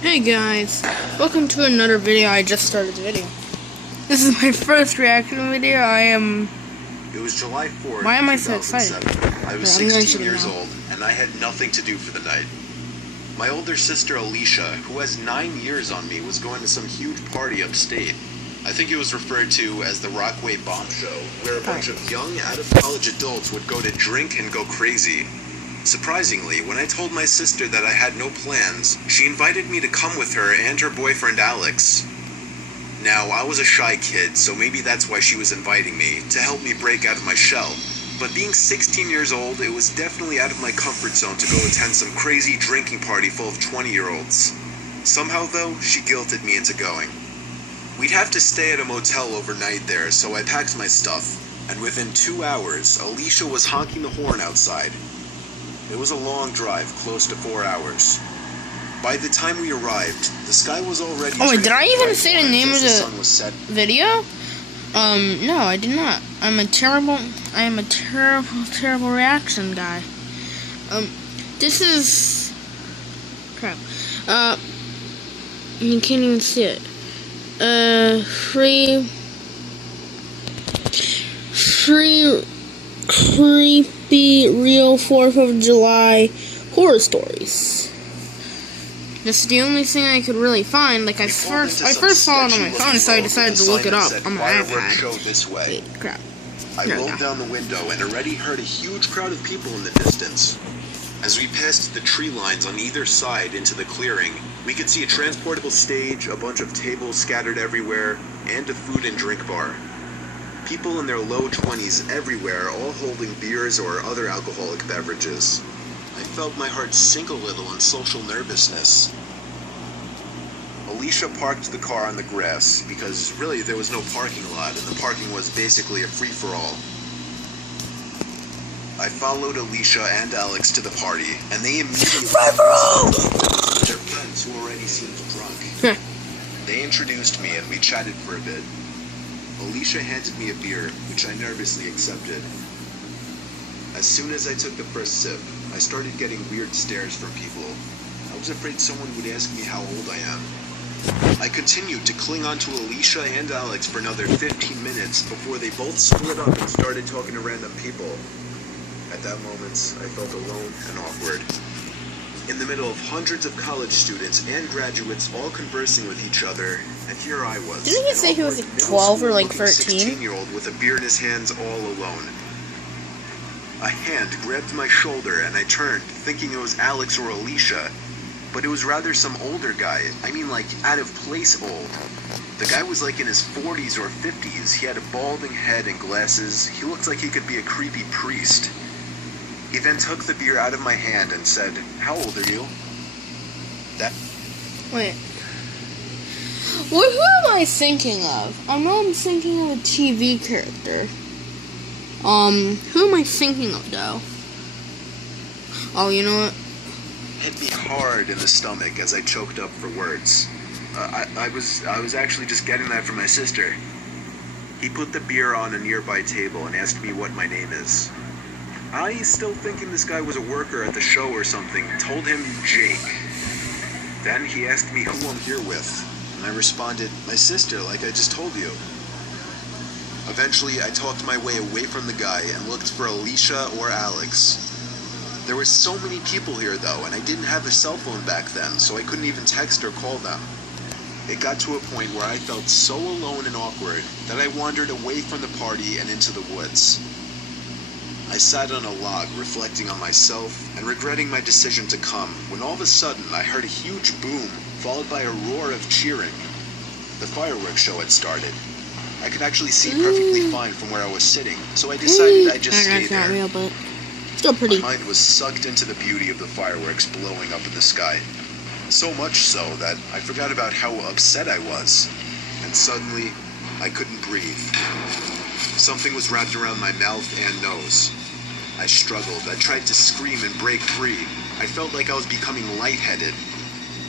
Hey guys, welcome to another video. I just started the video. This is my first reaction video. It was July 4th, Why am I so excited? I was 16 years old, and I had nothing to do for the night. My older sister Alicia, who has 9 years on me, was going to some huge party upstate. I think it was referred to as the Rockaway Bomb Show, where a bunch of young, out-of-college adults would go to drink and go crazy. Surprisingly, when I told my sister that I had no plans, she invited me to come with her and her boyfriend Alex. Now, I was a shy kid, so maybe that's why she was inviting me, to help me break out of my shell. But being 16 years old, it was definitely out of my comfort zone to go attend some crazy drinking party full of 20-year-olds. Somehow, though, she guilted me into going. We'd have to stay at a motel overnight there, so I packed my stuff, and within 2 hours, Alicia was honking the horn outside. It was a long drive, close to 4 hours. By the time we arrived, the sky was already... Oh wait, did I even say the name of the sun was set. video? No, I did not. I am a terrible reaction guy. This is... crap. You can't even see it. Creepy real 4th of July horror stories. That's the only thing I could really find. Like I first saw it on my phone, so I decided to look it up on my iPad. Wait, crap. I rolled down the window and already heard a huge crowd of people in the distance. As we passed the tree lines on either side into the clearing, we could see a transportable stage, a bunch of tables scattered everywhere, and a food and drink bar. People in their low 20s everywhere, all holding beers or other alcoholic beverages. I felt my heart sink a little in social nervousness. Alicia parked the car on the grass, because really there was no parking lot, and the parking was basically a free-for-all. I followed Alicia and Alex to the party, and they immediately with their friends who already seemed drunk. They introduced me, and we chatted for a bit. Alicia handed me a beer, which I nervously accepted. As soon as I took the first sip, I started getting weird stares from people. I was afraid someone would ask me how old I am. I continued to cling on to Alicia and Alex for another 15 minutes before they both split up and started talking to random people. At that moment, I felt alone and awkward. In the middle of hundreds of college students and graduates all conversing with each other, and here I was. Didn't he say he was like 12 or like 13? 16-year-old with a beer in his hands all alone. A hand grabbed my shoulder and I turned, thinking it was Alex or Alicia, but it was rather some older guy. I mean, like, out of place old. The guy was like in his 40s or 50s. He had a balding head and glasses. He looked like he could be a creepy priest. He then took the beer out of my hand and said, "How old are you?" Wait. Who am I thinking of? I know I'm thinking of a TV character. Who am I thinking of, though? Oh, you know what? Hit me hard in the stomach as I choked up for words. I was actually just getting that from my sister. He put the beer on a nearby table and asked me what my name is. I, still thinking this guy was a worker at the show or something, told him Jake. Then he asked me who I'm here with, and I responded, my sister, like I just told you. Eventually, I talked my way away from the guy and looked for Alicia or Alex. There were so many people here, though, and I didn't have a cell phone back then, so I couldn't even text or call them. It got to a point where I felt so alone and awkward that I wandered away from the party and into the woods. I sat on a log reflecting on myself and regretting my decision to come when all of a sudden I heard a huge boom followed by a roar of cheering. The fireworks show had started. I could actually see perfectly fine from where I was sitting, so I decided I'd just stay there. Not real, but still pretty. My mind was sucked into the beauty of the fireworks blowing up in the sky. So much so that I forgot about how upset I was. And suddenly, I couldn't breathe. Something was wrapped around my mouth and nose. I struggled. I tried to scream and break free. I felt like I was becoming lightheaded.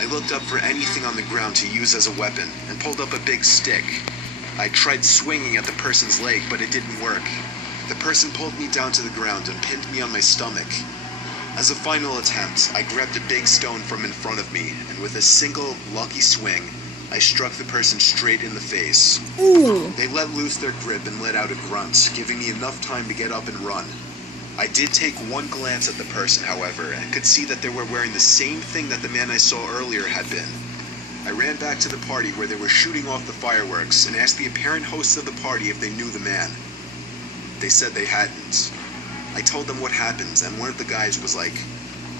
I looked up for anything on the ground to use as a weapon and pulled up a big stick. I tried swinging at the person's leg, but it didn't work. The person pulled me down to the ground and pinned me on my stomach. As a final attempt, I grabbed a big stone from in front of me, and with a single lucky swing, I struck the person straight in the face. Ooh. They let loose their grip and let out a grunt, giving me enough time to get up and run. I did take one glance at the person, however, and could see that they were wearing the same thing that the man I saw earlier had been. I ran back to the party where they were shooting off the fireworks and asked the apparent hosts of the party if they knew the man. They said they hadn't. I told them what happened, and one of the guys was like,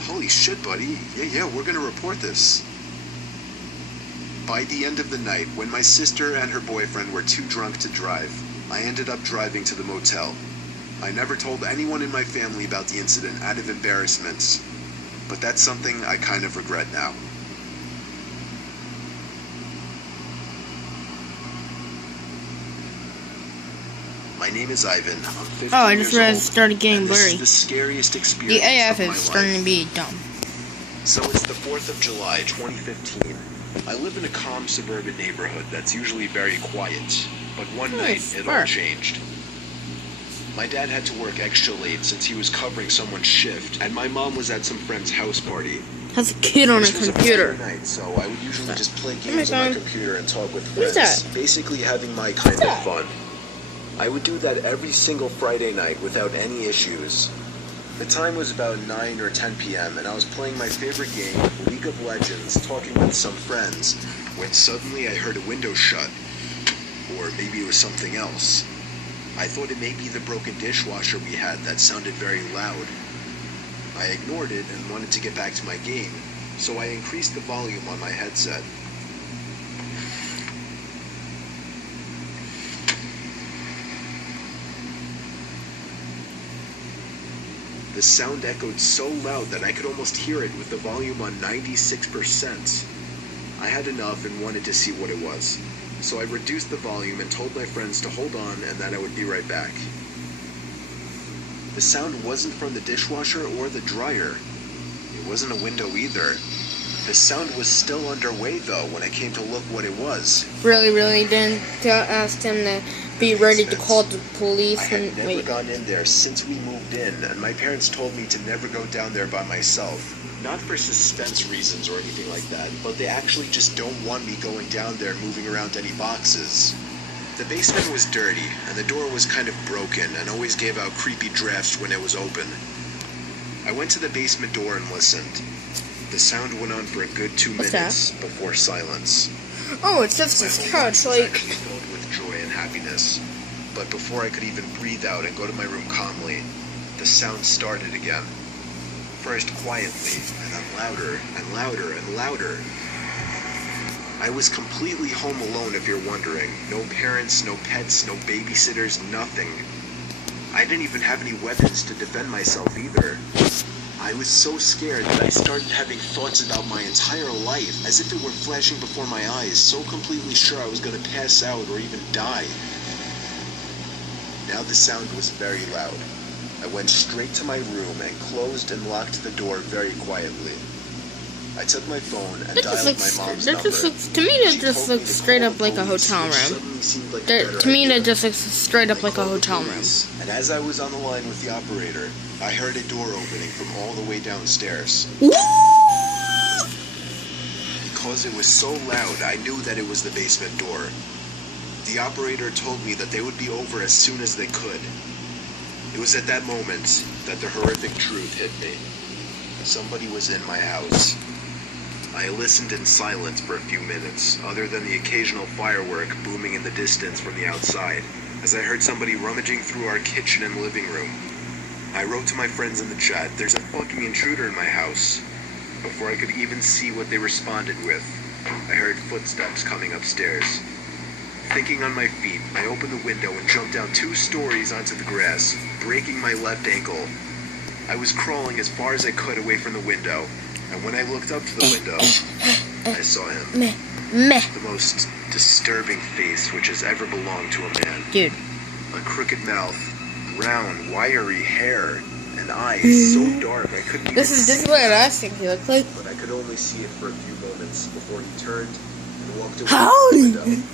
"Holy shit, buddy, yeah, we're gonna report this." By the end of the night, when my sister and her boyfriend were too drunk to drive, I ended up driving to the motel. I never told anyone in my family about the incident out of embarrassment, but that's something I kind of regret now. My name is Ivan. I'm 15 Oh, I just years realized old, it started getting and this blurry. is the scariest experience The AF of my is starting life. to be dumb. So it's the 4th of July, 2015. I live in a calm suburban neighborhood that's usually very quiet, but one night it all fair. changed. My dad had to work extra late since he was covering someone's shift, and my mom was at some friend's house party. Has a kid on a This was computer. Friday night, so I would usually just play Oh my games on my God. computer and talk with Who's friends, that? basically having my kind of fun. I would do that every single Friday night without any issues. The time was about 9 or 10 p.m. and I was playing my favorite game, League of Legends, talking with some friends, when suddenly I heard a window shut. Or maybe it was something else. I thought it may be the broken dishwasher we had that sounded very loud. I ignored it and wanted to get back to my game, so I increased the volume on my headset. The sound echoed so loud that I could almost hear it with the volume on 96%. I had enough and wanted to see what it was, so I reduced the volume and told my friends to hold on and that I would be right back. The sound wasn't from the dishwasher or the dryer. It wasn't a window either. The sound was still underway though when I came to look what it was. Really didn't ask him to be ready to call the police I and had never wait. gone in there since we moved in, and my parents told me to never go down there by myself. Not for suspense reasons or anything like that, but they actually just don't want me going down there moving around any boxes. The basement was dirty, and the door was kind of broken and always gave out creepy drafts when it was open. I went to the basement door and listened. The sound went on for a good 2 What's minutes before silence. Oh, it's just My this whole couch, body was like actually filled with joy and happiness. But before I could even breathe out and go to my room calmly, the sound started again. First quietly, and then louder, and louder, and louder. I was completely home alone, if you're wondering. No parents, no pets, no babysitters, nothing. I didn't even have any weapons to defend myself either. I was so scared that I started having thoughts about my entire life, as if it were flashing before my eyes, so completely sure I was going to pass out or even die. Now the sound was very loud. I went straight to my room and closed and locked the door very quietly. I took my phone and that just dialed looks. my mom's That number. just looks to me. That She just told me looks to straight call up the like a police, hotel which room. suddenly seemed like a better To me, idea. that just looks straight up I like a called the hotel room. police, and as I was on the line with the operator, I heard a door opening from all the way downstairs. Because it was so loud, I knew that it was the basement door. The operator told me that they would be over as soon as they could. It was at that moment that the horrific truth hit me. Somebody was in my house. I listened in silence for a few minutes, other than the occasional firework booming in the distance from the outside, as I heard somebody rummaging through our kitchen and living room. I wrote to my friends in the chat, "There's a fucking intruder in my house." Before I could even see what they responded with, I heard footsteps coming upstairs. Thinking on my feet, I opened the window and jumped down 2 stories onto the grass, breaking my left ankle. I was crawling as far as I could away from the window, and when I looked up to the window, I saw him. Meh. The most disturbing face which has ever belonged to a man. Dude. A crooked mouth, brown, wiry hair, and eyes so dark I couldn't even This is what I think he looks like. but I could only see it for a few moments before he turned and walked away Howdy. from the window.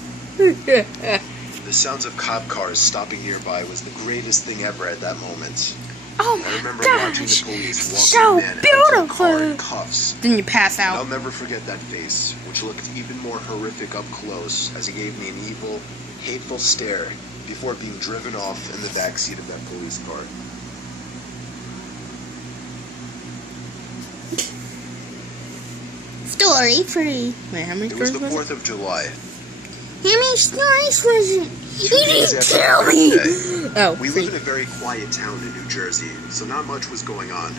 The sounds of cop cars stopping nearby was the greatest thing ever at that moment. Oh I remember my watching the gosh, police so walking the man out to the car in beautiful. cuffs. Then you pass And I'll out. never forget that face, which looked even more horrific up close as he gave me an evil, hateful stare before being driven off in the backseat of that police car. Story 3. Wait, how many It was stories the was 4th of July. it? How many stories was it? 2 You days didn't after tell my me. birthday. Oh, We three. live in a very quiet town in New Jersey, so not much was going on.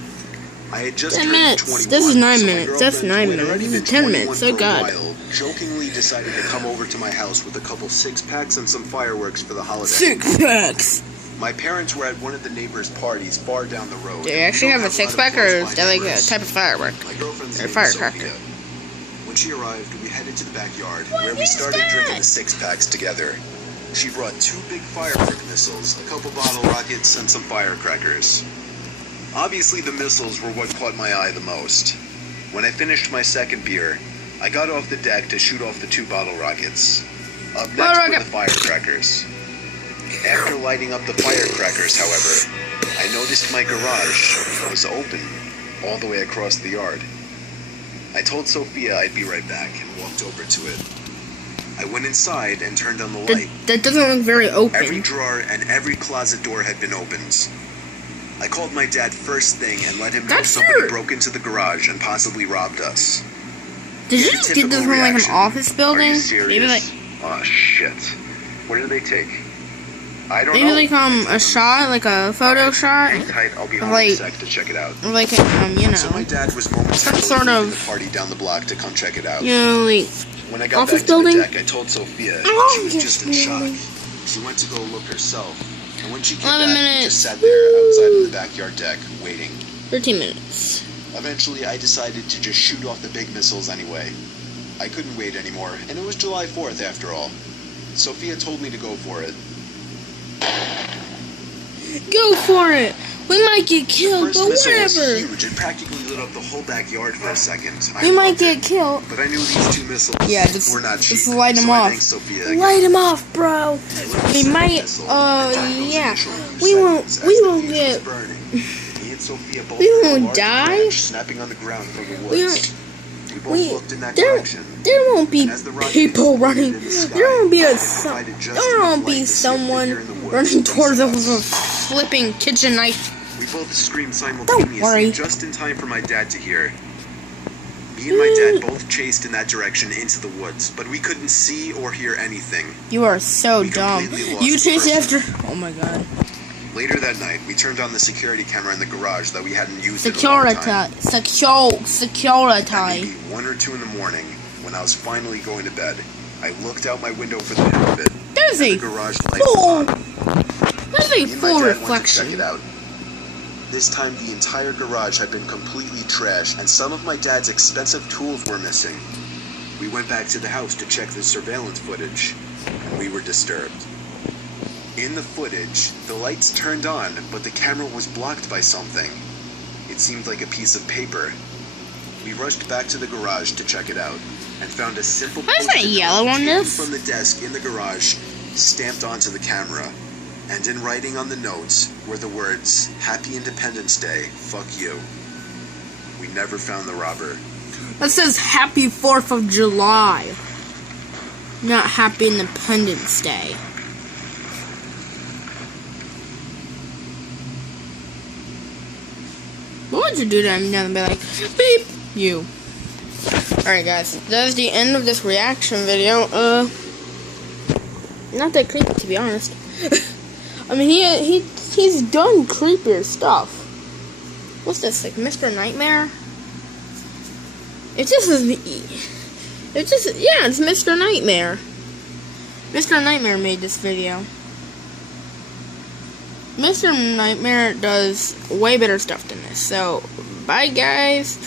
I had just 10 turned minutes. 21. This is 9 so my minutes. That's girlfriend, 9 who had minutes. already This is been 10 21 minutes. for Oh, a God. while, jokingly decided to come over to my house with a couple 6-packs and some fireworks for the holiday. 6 packs. My parents were at one of the neighbors' parties far down the road. Do they actually We have don't a lot of 6-pack, or is close-by that like a neighbors. type of firework? My girlfriend's Or name is firecracker. Sophia. When she arrived, we headed to the backyard, What where we is started that? drinking the 6-packs together. She brought 2 big firework missiles, a couple bottle rockets, and some firecrackers. Obviously, the missiles were what caught my eye the most. When I finished my second beer, I got off the deck to shoot off the 2 bottle rockets. Up next were the firecrackers. After lighting up the firecrackers, however, I noticed my garage was open all the way across the yard. I told Sophia I'd be right back and walked over to it. I went inside and turned on the light. That doesn't look very Every open. drawer and every closet door had been opened. I called my dad first thing and let him know That's somebody weird. broke into the garage and possibly robbed us. Did you Yeah, just get this typical from like an reaction. office Are building? you serious? Maybe like Oh shit. What did they take? I don't maybe know. like a shot, like a photo shot, Hang tight, I'll be home like- in a sec to check it out. or like you So my know, dad was momentarily sort leaving of- the party down the block to come check it out. like When I got office back building? to the deck, I told Sophia, and Oh, she was yes, just in shock. building. She went to go look herself, and when she came 11 back, we minutes. just sat there outside of the backyard deck, waiting. 13 minutes. Eventually, I decided to just shoot off the big missiles anyway. I couldn't wait anymore, and it was July 4th after all. Sophia told me to go for it. Go for it. We might get The killed, first but missile was whatever. huge. It practically lit up the whole backyard for a second. I We might loved it. get killed. But I knew these 2 missiles Yeah, just- were not cheap. just light 'em so I off. thanked Sophia again. Light him off, bro. We might. Yeah. We won't get. We won't die. Snapping on the ground from the We woods. We both we- looked in that there- direction. There won't be And as the rocket people exploded running. in the sky, There won't be it provided just there enough won't light be to see a figure someone in the woods running towards us facing with a flipping kitchen knife. We both screamed worry. simultaneously, just in time for my dad to hear. Me and my dad both chased in that direction into the woods, but we couldn't see or hear anything. You are so We dumb. completely lost You the chase person. after. Oh my god. Later that night, we turned on the security camera in the garage that we hadn't used in a long time. Security. At maybe 1 or 2 in the morning, when I was finally going to bed, I looked out my window for the hell of it. There's The a garage light was full. on. There's a Me and my full dad went to check reflection. it out. This time, the entire garage had been completely trashed, and some of my dad's expensive tools were missing. We went back to the house to check the surveillance footage, and we were disturbed. In the footage, the lights turned on, but the camera was blocked by something. It seemed like a piece of paper. We rushed back to the garage to check it out, and found a simple Why is that post-it yellow note on taken this? from the desk in the garage, stamped onto the camera. And in writing on the notes were the words, "Happy Independence Day, fuck you." We never found the robber. That says Happy 4th of July. Not Happy Independence Day. What would you do to him? And be like, beep, you. Alright guys, that's the end of this reaction video. Not that creepy to be honest. I mean, he's done creepier stuff. What's this, like Mr. Nightmare? It's just it's Mr. Nightmare. Mr. Nightmare made this video. Mr. Nightmare does way better stuff than this. So, bye guys.